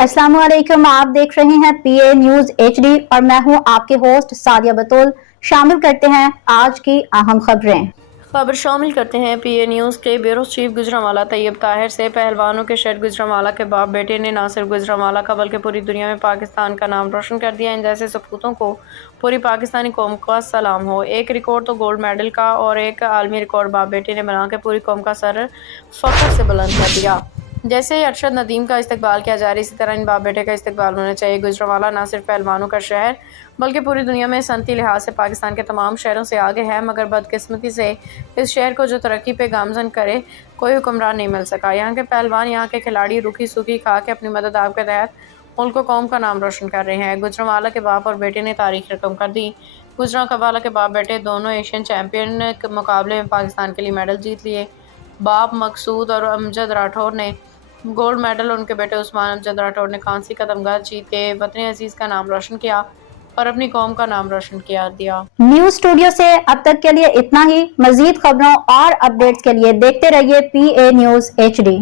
अस्सलाम वालेकुम। आप देख रहे हैं पीए न्यूज एचडी और मैं हूं आपके होस्ट सादिया बतूल। शामिल करते हैं आज की अहम खबरें। खबर शामिल करते हैं पीए न्यूज़ के ब्यूरो चीफ गुजरांवाला तैयब ताहिर से। पहलवानों के शेर गुजरांवाला के बाप बेटे ने न सिर्फ गुजरांवाला का बल्कि पूरी दुनिया में पाकिस्तान का नाम रोशन कर दिया। इन जैसे सपूतों को पूरी पाकिस्तानी कौम का सलाम हो। एक रिकॉर्ड तो गोल्ड मेडल का और एक आलमी रिकॉर्ड बाप बेटे ने बना के पूरी कौम का सर फख्र से बुलंद कर दिया। जैसे अरशद नदीम का इस्तकबाल किया जा रहा है, इसी तरह इन बाप बेटे का इस्तकबाल होना चाहिए। गुजरांवाला न सिर्फ पहलवानों का शहर बल्कि पूरी दुनिया में सनती लिहाज से पाकिस्तान के तमाम शहरों से आगे है, मगर बदकिस्मती से इस शहर को जो तरक्की पे गामजन करे कोई हुक्मरान नहीं मिल सका। यहाँ के पहलवान, यहाँ के खिलाड़ी रूखी सूखी खा के अपनी मदद आप के तहत मुल्क को कौम का नाम रोशन कर रहे हैं। गुजरांवाला के बाप और बेटे ने तारीख रकम कर दी। गुजरांवाला के बाप बेटे दोनों एशियन चैंपियन के मुकाबले में पाकिस्तान के लिए मेडल जीत लिए। बाप मकसूद और अमजद राठौर ने गोल्ड मेडल, उनके बेटे उस्मान अमजद राठौर ने कांसी का तमगा जीत के वतन अजीज का नाम रोशन किया और अपनी कौम का नाम रोशन किया दिया। न्यूज स्टूडियो से अब तक के लिए इतना ही। मजीद खबरों और अपडेट्स के लिए देखते रहिए पीए न्यूज एचडी।